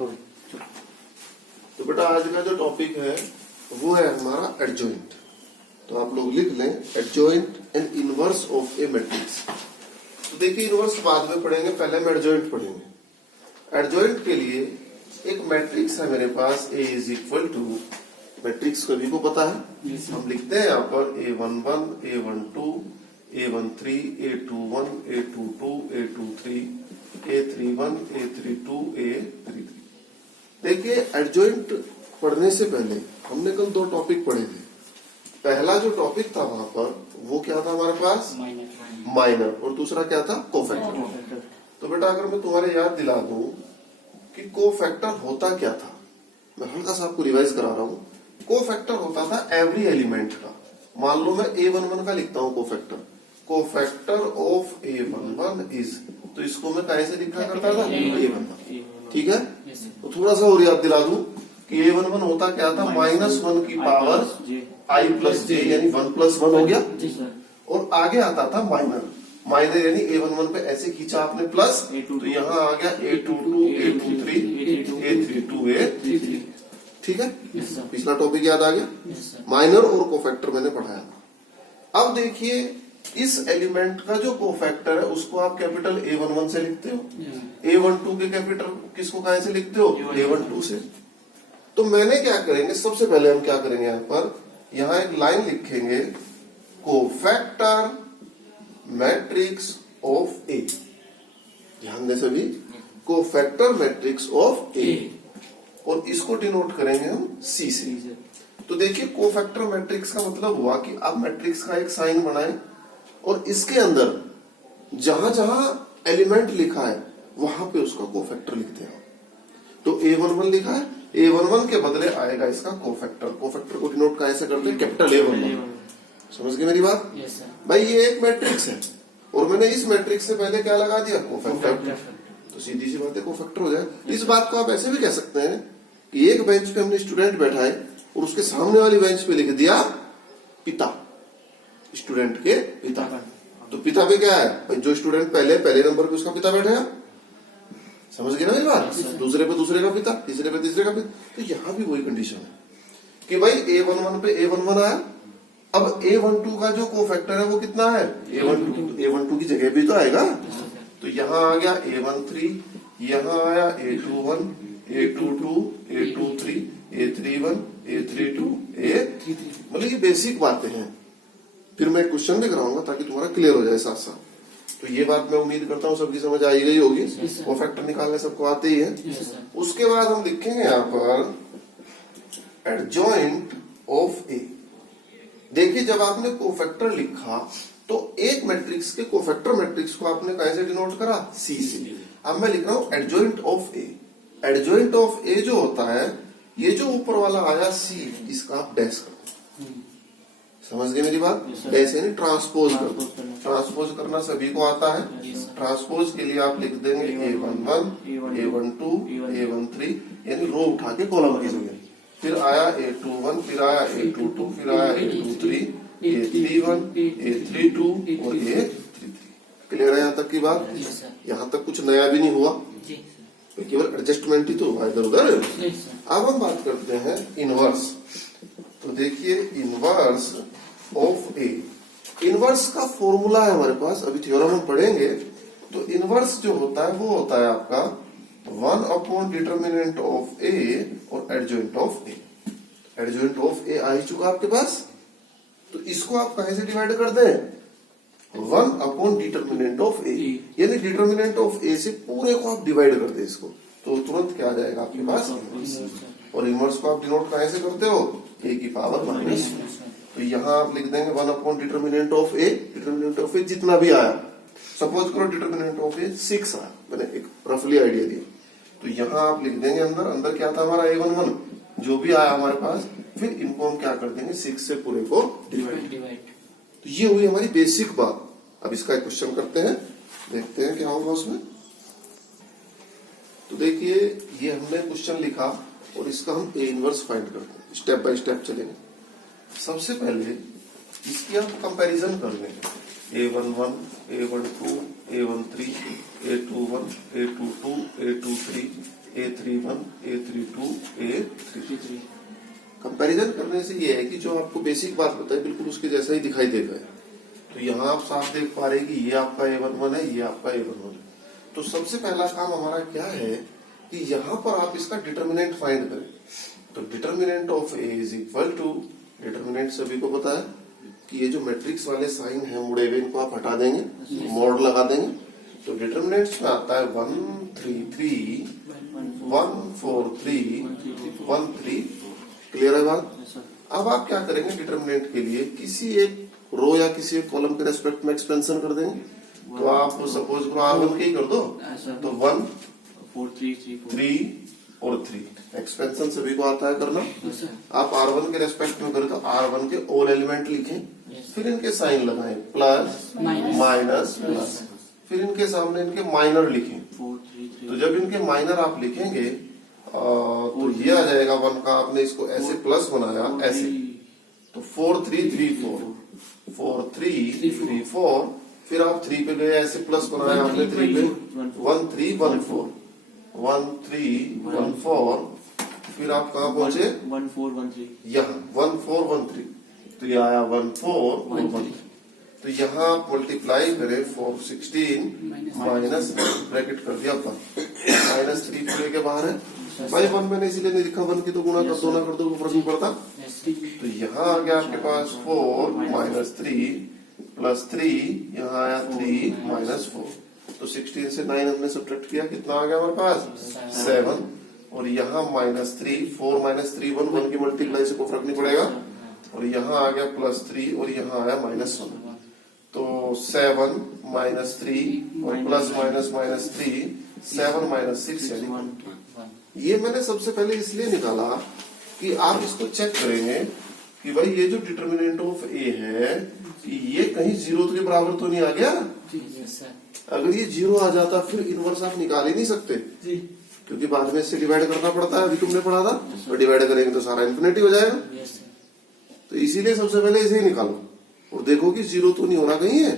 तो बेटा आज का जो टॉपिक है वो है हमारा एडजॉइंट। तो आप लोग लिख लें adjoint and inverse of A matrix. तो देखिए इनवर्स बाद में पढ़ेंगे, पहले हम एडजॉइंट पढ़ेंगे। एडजॉइंट के लिए एक मैट्रिक्स है मेरे पास ए इज इक्वल टू, मैट्रिक्स सभी को पता है, हम लिखते हैं यहाँ पर A11, A12, A13, A21, A22, A23, A31, A32, A33। देखिए एडजॉइंट पढ़ने से पहले हमने कल दो टॉपिक पढ़े थे। पहला जो टॉपिक था वहां पर वो क्या था हमारे पास, माइनर, और दूसरा क्या था, कोफैक्टर। तो बेटा अगर मैं तुम्हारे याद दिला दूं कि कोफैक्टर होता क्या था, मैं हल्का सा आपको रिवाइज करा रहा हूँ। कोफैक्टर होता था एवरी एलिमेंट का। मान लो मैं A11 का लिखता हूँ कोफैक्टर ऑफ A11 इज, तो इसको मैं कैसे लिखा करता था, A11। ठीक है, तो थोड़ा सा और याद दिला दूं कि A11 होता क्या था, -1 की पावर I प्लस j, यानी 1 + 1 हो गया। और आगे आता था माइनर यानी A11 पे ऐसे खींचा आपने प्लस, तो यहाँ आ गया A22, A23, A32, A33। ठीक है, पिछला टॉपिक याद आ गया। माइनर और कोफैक्टर मैंने पढ़ाया। अब देखिए इस एलिमेंट का जो कोफैक्टर है उसको आप कैपिटल A11 से लिखते हो, A12 के कैपिटल किसको कहां से लिखते हो, A12 से। तो मैंने क्या करेंगे, सबसे पहले हम क्या करेंगे, यहाँ एक लाइन लिखेंगे, कोफैक्टर मैट्रिक्स ऑफ ए। ध्यान दे सभी, कोफैक्टर मैट्रिक्स ऑफ ए, और इसको डिनोट करेंगे हम सी से। तो देखिए कोफैक्टर मैट्रिक्स का मतलब हुआ कि आप मैट्रिक्स का एक साइन बनाएं और इसके अंदर जहां जहां एलिमेंट लिखा है वहां पे उसका कोफैक्टर लिखते हैं। तो A11 लिखा है, A11 के बदले आएगा इसका कोफैक्टर। कोफैक्टर को डिनोट कैसे करते हैं, कैपिटल A11। समझ गए मेरी बात? भाई ये एक मैट्रिक्स है और मैंने इस मैट्रिक्स से पहले क्या लगा दिया, कोफैक्टर। तो सीधी सी बात है कोफैक्टर हो जाए। इस बात को आप ऐसे भी कह सकते हैं कि एक बेंच पे हमने स्टूडेंट बैठा है और उसके सामने वाली बेंच पे लिख दिया पिता, स्टूडेंट के पिता। तो पिता पे क्या है भाई, जो स्टूडेंट पहले नंबर पे उसका पिता बैठेगा। समझ गए ना मेरी बात? दूसरे पे दूसरे का पिता, तीसरे पे तीसरे का पिता। तो यहाँ भी वही कंडीशन है कि भाई A11 पे A11 आया। अब A12 का जो कोफैक्टर है वो कितना है, A12। A12 की जगह भी तो आएगा। तो यहाँ आ गया A13, यहाँ आया A21, A22, A23, A31, A32, A33। मतलब ये बेसिक बातें हैं। फिर मैं क्वेश्चन भी कराऊंगा ताकि तुम्हारा क्लियर हो जाए साथ साथ। तो ये बात मैं उम्मीद करता हूँ सबकी समझ आई गई होगी। कोफैक्टर निकालने सबको आते ही है। उसके बाद हम लिखेंगे यहाँ पर एडजॉइंट ऑफ ए। देखिए जब आपने कोफैक्टर लिखा तो एक मैट्रिक्स के कोफैक्टर मैट्रिक्स को आपने कैसे डिनोट करा, सी से। अब मैं लिख रहा हूँ adjoint of A. Adjoint of A जो होता है, ये जो ऊपर वाला आया सी, इसका आप डैश करो। समझ गए मेरी बात? डैश यानी ट्रांसपोज कर दो। ट्रांसपोज करना सभी को आता है। ट्रांसपोज के लिए आप लिख देंगे A11, A12, A13, यानी रो उठा के कॉलम की जगह। फिर आया A21, फिर आया A22, फिर आया A23, A31, A32 और A33। क्लियर है यहाँ तक की बात? यहाँ तक कुछ नया भी नहीं हुआ, तो केवल एडजस्टमेंट ही तो हुआ इधर उधर। अब हम बात करते हैं इनवर्स। तो देखिए इनवर्स ऑफ ए। इनवर्स का फॉर्मूला है हमारे पास, अभी थ्योरम हम पढ़ेंगे। तो इनवर्स जो होता है वो होता है आपका 1 डिटर्मिनेंट ऑफ ए और adjoint of A. Adjoint of A आ ही चुका आपके पास, तो इसको आप कहीं से डिवाइड कर दें, 1 डिटर्मिनेंट ऑफ ए, यानी डिटर्मिनेंट ऑफ ए से पूरे को आप डिवाइड कर दे इसको, तो तुरंत क्या आ जाएगा आपके पास, और इनवर्स को आप डिनोट कहां से करते हो, ए की पावर माइनस। तो यहाँ आप लिख देंगे 1 determinant of A. Determinant of A जितना भी आया, सपोज करो डिटर्मिनेंट ऑफ ए 6 आया, मैंने एक रफली आइडिया दिया। तो यहाँ आप लिख देंगे अंदर क्या था हमारा A11, जो भी आया हमारे पास, फिर इनको हम क्या कर देंगे 6 से पूरे को डिवाइड। तो ये हुई हमारी बेसिक बात। अब इसका एक क्वेश्चन करते हैं, देखते हैं क्या होगा उसमें। तो देखिए ये हमने क्वेश्चन लिखा और इसका हम ए इनवर्स फाइंड करते हैं, स्टेप बाय स्टेप चलेंगे। सबसे पहले इसकी हम कंपैरिजन कर लेंगे, A11, A12, A13, A21, A22, A23, A31, A32, A33। Comparison करने से ये है कि जो आपको बेसिक बात बताई बिल्कुल उसके जैसा ही दिखाई देगा। तो यहाँ आप साफ देख पा रहे हैं कि ये आपका A11 है, ये आपका A11 है। तो सबसे पहला काम हमारा क्या है कि यहाँ पर आप इसका डिटर्मिनेंट फाइंड करें। तो determinant of A is equal to, determinant सभी को पता है कि ये जो मैट्रिक्स वाले साइन है मुड़े हुए, इनको आप हटा देंगे, मोड लगा देंगे। तो डिटर्मिनेंट्स में आता है 1 3 3 1 4 3 1 3। क्लियर है बात? अब आप क्या करेंगे, डिटर्मिनेंट के लिए किसी एक रो या किसी एक कॉलम के रेस्पेक्ट में एक्सपेंशन कर देंगे। तो आप सपोज करो R1 के ही कर दो, तो 1 3 और 3 एक्सपेंशन सभी को आता है करना। आप R1 के रेस्पेक्ट में करें तो R1 के ऑल एलिमेंट लिखें, फिर इनके साइन लगाएं, प्लस माइनस प्लस, फिर इनके सामने इनके माइनर लिखें। तो जब इनके माइनर आप लिखेंगे तो ये आ जाएगा 1 का, आपने इसको ऐसे प्लस बनाया ऐसे, तो 4 3 3 4 4 3 3 4, फिर आप 3 पे गए ऐसे प्लस बनाया आपने 3 पे 1 3 1 4 1 3 1 4, फिर आप कहाँ पहुंचे 1 4 1 3, यहाँ 1 4 1 3, तो ये आया 1 4 1 3। तो यहाँ आप मल्टीप्लाई करें 4 16 माइनस ब्रैकेट कर दिया 1, माइनस 3 पूरे के बाहर है भाई। 1 मैंने इसीलिए नहीं लिखा, 1 की तो गुणा कर दो ना कर दो फर्क नहीं पड़ता। तो यहाँ आ गया आपके पास 4 माइनस 3 प्लस 3, यहाँ आया 3 माइनस 4। तो 16 से 9 हमने सब्ट्रैक्ट किया, कितना आ गया हमारे पास 7। और यहाँ माइनस 3, 4 माइनस 3 1 की मल्टीप्लाई से कोई फर्क नहीं पड़ेगा। और यहाँ आ गया प्लस 3 और यहाँ आया माइनस 1। तो 7 माइनस 3 और प्लस माइनस माइनस 3, 7 माइनस 6 यानी 1। ये मैंने सबसे पहले इसलिए निकाला कि आप इसको चेक करेंगे कि भाई ये जो डिटर्मिनेंट ऑफ A है ये कहीं 0 के बराबर तो नहीं आ गया। अगर ये 0 आ जाता फिर इनवर्स आप निकाल ही नहीं सकते, क्योंकि बाद में इससे डिवाइड करना पड़ता है, अभी तुमने पढ़ा था। और डिवाइड करेंगे तो सारा इन्फिनिटी हो जाएगा। तो इसीलिए सबसे पहले इसे ही निकालो और देखो कि 0 तो नहीं होना कहीं है।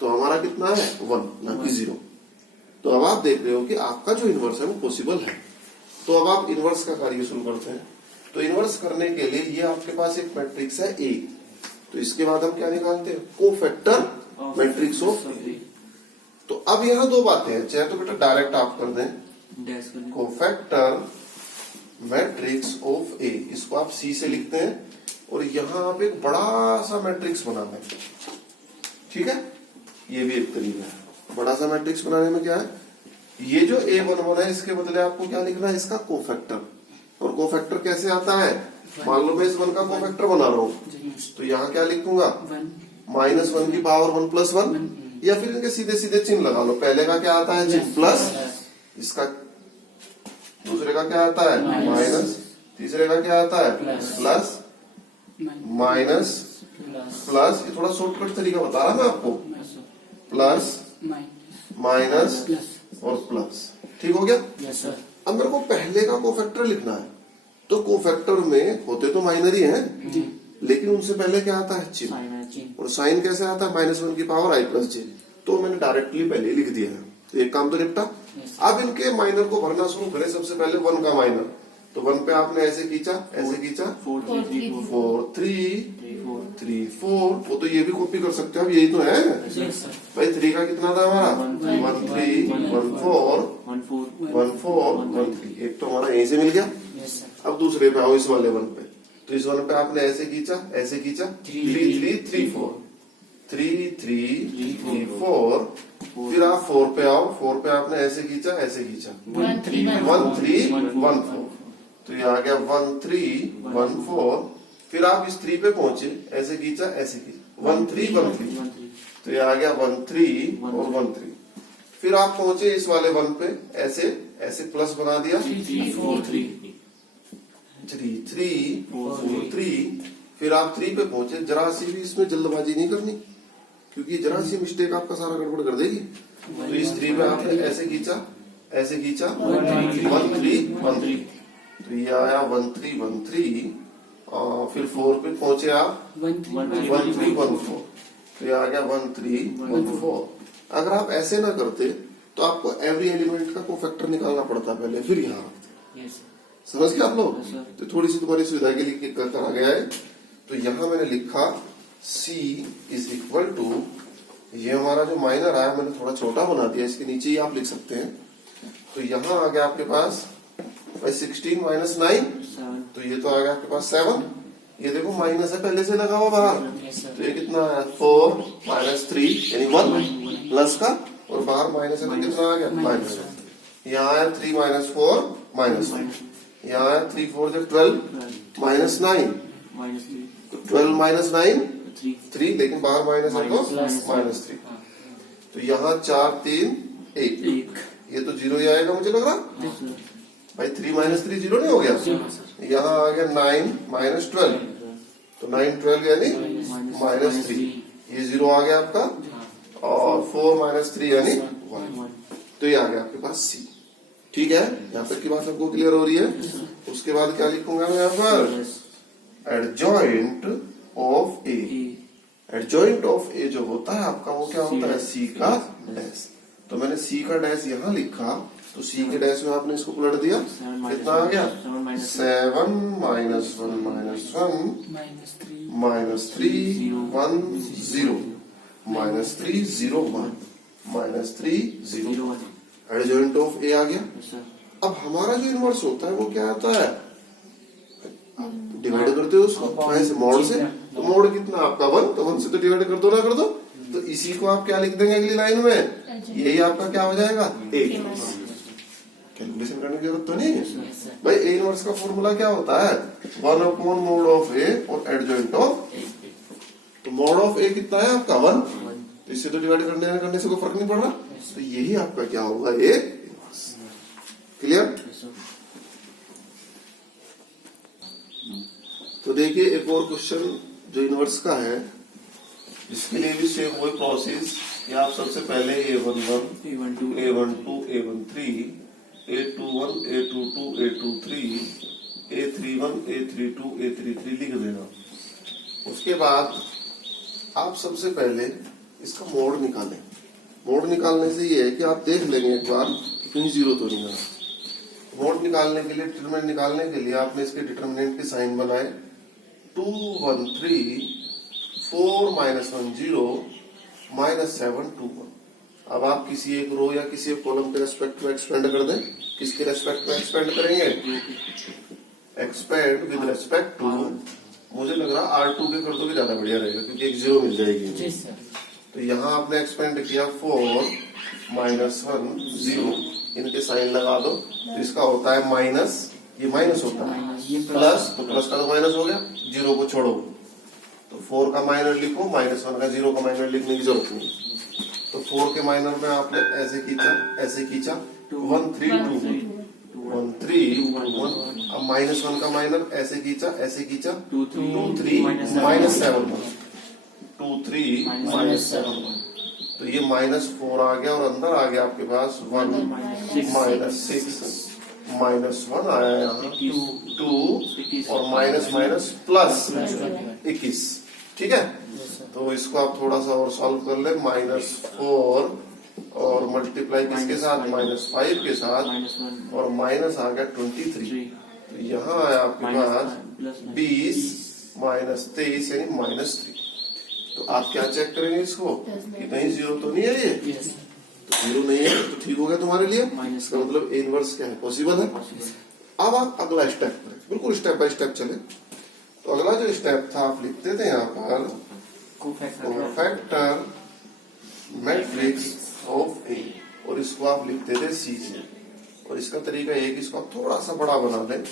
तो हमारा कितना है 1 ना कि 0। तो अब आप देख रहे हो कि आपका जो इनवर्स है वो पॉसिबल है। तो अब आप इनवर्स का कार्य शुरू करते हैं। तो इनवर्स करने के लिए ये आपके पास एक मैट्रिक्स है A, तो इसके बाद हम क्या निकालते हैं कोफैक्टर मैट्रिक्स ऑफ A। तो अब यहाँ दो बातें हैं, चाहे तो बेटा डायरेक्ट आप कर दें कोफैक्टर मैट्रिक्स ऑफ A, इसको आप C से लिखते हैं और यहाँ आप एक बड़ा सा मैट्रिक्स बनाते हैं। ठीक है, ये भी एक तरीका है। बड़ा सा मैट्रिक्स बनाने में क्या है, ये जो A11 है इसके बदले आपको क्या लिखना है इसका कोफैक्टर। और कोफैक्टर कैसे आता है, मान लो मैं इस 1 का कोफैक्टर बना रहा हूँ, तो यहाँ क्या लिखूंगा माइनस 1 की पावर 1 प्लस 1, या फिर इनके सीधे सीधे चिन्ह लगा लो। पहले का क्या आता है चिन्ह प्लस, इसका दूसरे का क्या आता है माइनस, तीसरे का क्या आता है प्लस माइनस प्लस। ये थोड़ा शॉर्टकट तरीका बता रहा मैं आपको, प्लस माइनस और प्लस। ठीक हो गया। अब मेरे को पहले का कोफैक्टर लिखना है, तो कोफैक्टर में होते तो माइनर ही हैं, लेकिन उनसे पहले क्या आता है चिन्ह। और साइन कैसे आता है माइनस 1 की पावर I प्लस j। तो मैंने डायरेक्टली पहले लिख दिया है, तो एक काम तो निपटा। अब इनके माइनर को भरना शुरू करें। सबसे पहले 1 का माइनर, तो 1 पे आपने ऐसे खींचा 4 3 3 4, वो तो ये भी कॉपी कर सकते हो आप, यही तो है भाई। 3 का कितना था हमारा 1 3 1 4 1 4 1 3, एक तो हमारा यहीं से मिल गया। अब दूसरे पे आओ, इस वाले 1 पे, तो इस 1 पे आपने ऐसे खींचा 3 3 3 4 3 3 3 4, फिर आप 4 पे आओ, 4 पे आपने ऐसे खींचा 1 3 1 4, तो ये आ गया 1 3 1 4। फिर आप इस 3 पे पहुंचे, ऐसे खींचा 1 3 1 3, तो ये आ गया 1 3 और 1 3। फिर आप पहुंचे इस वाले 1 पे, ऐसे ऐसे प्लस बना दिया 3 4 3। फिर आप 3 पे पहुंचे। जरा सी भी इसमें जल्दबाजी नहीं करनी, क्योंकि जरा सी मिस्टेक आपका सारा गड़बड़ कर देगी। तो इस 3 पे आपने ऐसे खींचा 1 3 1 3, तो ये आया 1 3 1 3। फिर 4 पे पहुंचे आप 1 3 1 4, तो ये आ गया 1 3 1 4। अगर आप ऐसे ना करते तो आपको एवरी एलिमेंट का कोफैक्टर निकालना पड़ता पहले, फिर यहाँ रखते। यस समझ गए आप लोग? Yes, sir. तो थोड़ी सी तुम्हारी सुविधा के लिए करा गया है। तो यहां मैंने लिखा C इज इक्वल टू, ये हमारा जो माइनर आया मैंने थोड़ा छोटा बना दिया, इसके नीचे ही आप लिख सकते हैं। तो यहां आ गया आपके पास 16 माइनस 9, 7 तो ये तो आ गया आपके पास 7। ये देखो माइनस है पहले से लगा हुआ बाहर, यस तो सर ये कितना आया 4 माइनस 3 यानी 1 प्लस का, और बाहर माइनस है तो कितना आ गया माइनस। यहाँ आया 3 माइनस 4 माइनस 1, यहाँ आया 3 4 जो 12 माइनस 9, -3 तो 12 माइनस 9 3 3, लेकिन बाहर माइनस है तो Minus. माइनस 3। तो यहाँ 4 3 1, 1 ये तो जीरो ही आएगा मुझे लग रहा यस सर भाई। 3 माइनस 3 जीरो नहीं हो गया? सर यहाँ आ गया 9 माइनस 12, तो 9 12 यानी माइनस 3, ये जीरो आ गया आपका, और 4 माइनस 3 यानी 1, तो ये आ गया आपके पास C। ठीक है, यहाँ तक की बात सबको क्लियर हो रही है? उसके बाद क्या लिखूंगा मैं यहाँ पर? Adjoint of A. Adjoint of A जो होता है आपका वो क्या होता है? C का डैश। तो मैंने C का डैश यहाँ लिखा, तो C के डैश में आपने इसको पलट दिया, कितना आ गया 7 minus 1 minus 1 minus 3 1 0 minus 3 0 1 minus 3 0। Adjoint of A आ गया। यस सर अब हमारा जो इनवर्स होता है वो क्या आता है? डिवाइड करते हो उसको कैसे? मोड से। तो मोड कितना आपका 1, तो 1 से तो डिवाइड कर दो ना, कर दो। तो इसी को आप क्या लिख देंगे अगली लाइन में? यही आपका क्या हो जाएगा? ए। कैलकुलेशन करने की जरूरत तो नहीं है भाई। ए इनवर्स का फॉर्मूला क्या होता है? 1 अपॉन मोड ऑफ ए और एडजॉइंट ऑफ। तो मोड ऑफ ए कितना है आपका 1, तो इससे तो डिवाइड करने से कोई फर्क नहीं पड़ रहा। तो यही आपका क्या होगा? A inverse. क्लियर? तो देखिए एक और क्वेश्चन जो इनवर्स का है, इसके लिए भी सेम वही प्रोसेस कि आप सबसे पहले A11 A12 A12 A13 A21 A22 A23 A31 A32 A33 लिख देना। उसके बाद आप सबसे पहले इसका मोड निकालें। मोड निकालने से ये है कि आप देख लेंगे एक बार कि कहीं जीरो तो नहीं बना। मोड निकालने के लिए, डिटरमिनेंट निकालने के लिए आपने इसके डिटरमिनेंट के साइन बनाए 2 1 3 4 माइनस 1 0 माइनस 7 2 1। अब आप किसी एक रो या किसी एक कॉलम के रेस्पेक्ट में एक्सपेंड कर दें। किसके रेस्पेक्ट में एक्सपेंड करेंगे? एक्सपेंड विद रेस्पेक्ट टू, मुझे लग रहा R2 के कर दोगे ज्यादा बढ़िया रहेगा, क्योंकि एक जीरो मिल जाएगी। यस सर तो यहाँ आपने एक्सपेंड किया 4 माइनस 1 0, इनके साइन लगा दो। तो इसका होता है माइनस, ये माइनस होता है, प्लस, तो प्लस का तो माइनस हो गया, जीरो को छोड़ो। तो 4 का माइनर लिखो, माइनस 1 का, जीरो का माइनर लिखने की जरूरत नहीं। तो 4 के माइनर में आपने ऐसे खींचा 1 3 2 1 3 2 1। अब माइनस 1 का माइनर ऐसे खींचा 2 3 माइनस 7 2 3 माइनस 7। तो ये माइनस 4 आ गया, और अंदर आ गया आपके पास 1 माइनस 6 माइनस 1 आया यहाँ 2 और माइनस माइनस प्लस 21। ठीक है, तो इसको आप थोड़ा सा और सॉल्व कर ले। माइनस 4 और मल्टीप्लाई किसके साथ? माइनस 5 के साथ, और माइनस आ गया 23। तो यहाँ आया आपके पास 20 माइनस 23 यानी माइनस 3। तो आप क्या चेक करेंगे इसको कि कहीं जीरो तो नहीं है ये? तो जीरो नहीं है तो ठीक हो गया तुम्हारे लिए। इसका मतलब ए इनवर्स क्या है? पॉसिबल है। अब आप अगला स्टेप करें, बिल्कुल स्टेप बाय स्टेप चले। तो अगला जो स्टेप था आप लिखते थे यहाँ पर कोफैक्टर मैट्रिक्स ऑफ ए, और इसको आप लिखते थे C से। और इसका तरीका ये कि इसको आप थोड़ा सा बड़ा बना लें,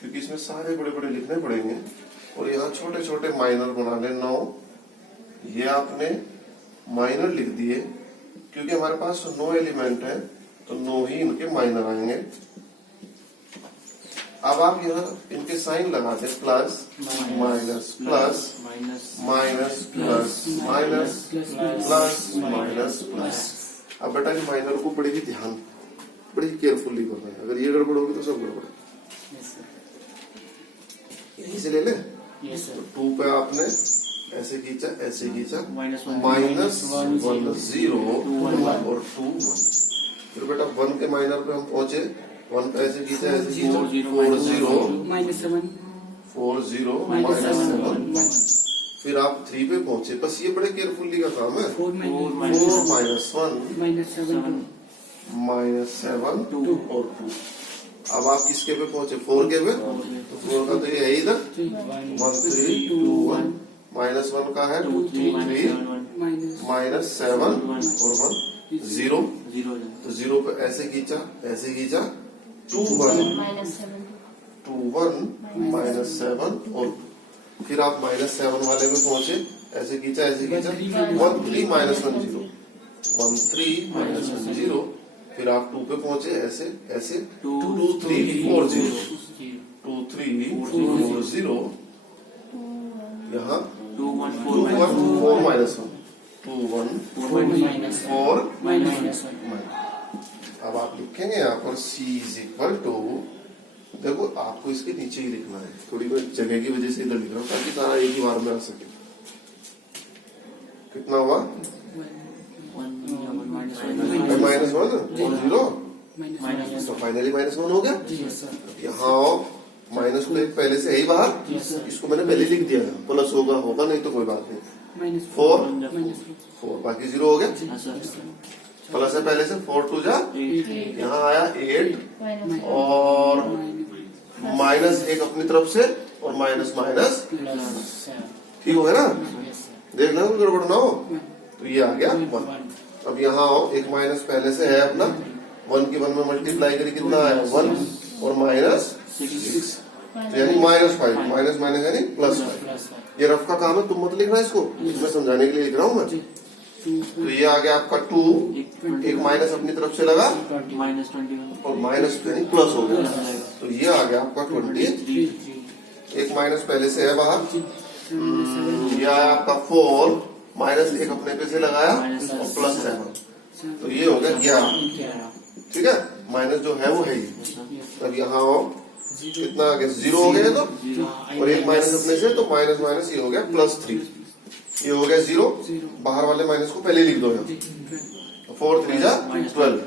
क्योंकि इसमें सारे बड़े बड़े लिखने पड़ेंगे, और यहाँ छोटे छोटे माइनर बना लें 9। ये आपने माइनर लिख दिए, क्योंकि हमारे पास 9 एलिमेंट है तो 9 ही इनके माइनर आएंगे। अब आप यहाँ इनके साइन लगा दे, plus minus plus minus plus minus plus minus plus. अब बेटा इन माइनर को बड़े ही ध्यान, बड़ी ही केयरफुली करना है। अगर ये गड़बड़ होगी तो सब गड़बड़ है। यहीं से ले ले। तो 2 पे आपने ऐसे खींचा -1 -1 0 और 2 1। फिर बेटा 1 के माइनर पे हम पहुंचे, 1 पे ऐसे खींचा 4 0 -7 4 0 -7 -7। फिर आप 3 पे पहुंचे, बस ये बड़े केयरफुली का काम है। 4 4 -1 -7 2 और 2। अब आप किसके पे पहुंचे? 4 के पे। तो 4 का तो ये है इधर 1 3 2 1, -1 का है 2 3 -7 और 1 0। तो 0 पे ऐसे खींचा 2 1 2 1 -7 और 2। फिर आप -7 वाले में पहुंचे, ऐसे खींचा 1 3 -1 0 1 3 -1 0। फिर आप 2 पे पहुंचे, ऐसे 2 3 4 0 2 3 4 0। यहाँ 2 1 4 -1 2 1 4 अब आप लिखेंगे यहाँ पर C इज इक्वल टू, देखो आपको इसके नीचे ही लिखना है, थोड़ी मैं जगह की वजह से इधर लिख रहा हूँ ताकि सारा एक ही बार में आ सके। कितना हुआ? -1 0। तो फाइनली -1 हो गया। यहाँ आओ, माइनस को एक पहले से है ही बाहर, इसको मैंने पहले लिख दिया था, प्लस होगा नहीं तो कोई बात नहीं। 4 बाकी 0 हो गया, प्लस है पहले से 4 2 जा, यहाँ आया 8 और -1 अपनी तरफ से और माइनस ठीक हो गया ना। देखना कोई गड़बड़ ना हो। तो ये आ गया 1। अब यहाँ आओ, एक माइनस पहले से है अपना, 1 की 1 में मल्टीप्लाई करी कितना आया 1 और -6 तो यानी -5 माइनस यानी +5। ये रफ का काम है, तुम मत लिखना इसको, मैं समझाने के लिए लिख रहा हूँ मैं। तो ये आ गया आपका 2, एक माइनस अपनी तरफ से लगा और माइनस यानी प्लस हो गया, तो ये आ गया आपका 20। एक माइनस पहले से है बाहर, ये आया आपका 4 -1 अपने पे से लगाया और +7, तो ये हो गया 11। ठीक है, माइनस जो है वो है ही। अब यहाँ आओ, कितना आ गया 0 हो गया तो, और एक माइनस अपने से, तो माइनस ये हो गया +3, ये हो गया 0। बाहर वाले माइनस को पहले लिख दो यहाँ, 4 3 जा 12,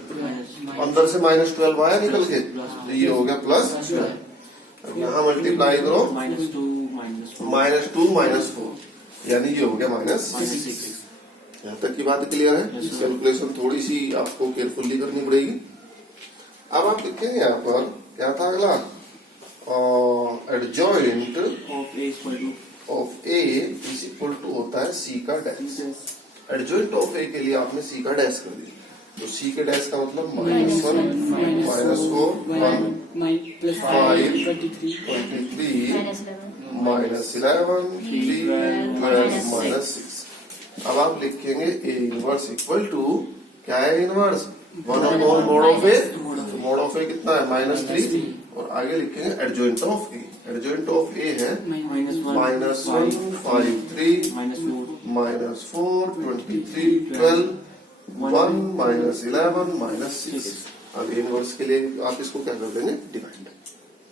अंदर से -12 आया निकल के, तो ये हो गया +12। अब यहाँ मल्टीप्लाई करो, -2 -4 यानी ये हो गया -6। यहाँ तक की बात क्लियर है। कैलकुलेशन थोड़ी सी आपको केयरफुली करनी पड़ेगी। अब आप लिखेंगे यहाँ पर क्या था अगला, adjoint of A is equal to होता है C का डैश। एडजॉइंट ऑफ ए के लिए आपने C का डैश कर दिया, तो C के डैश का मतलब -1 -4 1 5 23 -11 3 12 -6। अब आप लिखेंगे A इनवर्स इक्वल टू, क्या है inverse 1/mod of A, mod of A कितना है -3, और आगे लिखेंगे adjoint of A. Adjoint of A है -1 5 3 -4 23 12 1 -11 -6। अब इनवर्स के लिए आप इसको क्या कर देंगे, डिवाइड।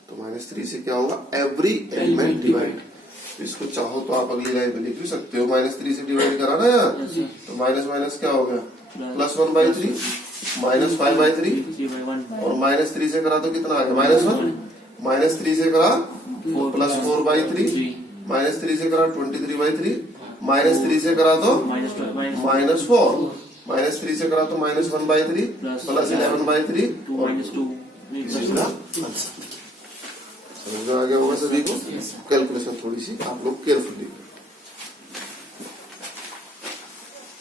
तो -3 से क्या होगा, एवरी एलिमेंट डिवाइड। तो इसको चाहो तो आप अगली लाइन में लिख भी सकते हो, -3 से डिवाइड करा ना यार, तो माइनस क्या हो गया +1/3 -5/3 और -3 से करा तो कितना आ गया -1, -3 से करा +4/3 -3 से करा 23/3 -3 से करा तो -4 -3 से करा तो -1/3 +11/3 और समझ में आ गया होगा सभी को। कैलकुलेशन थोड़ी सी आप लोग केयरफुली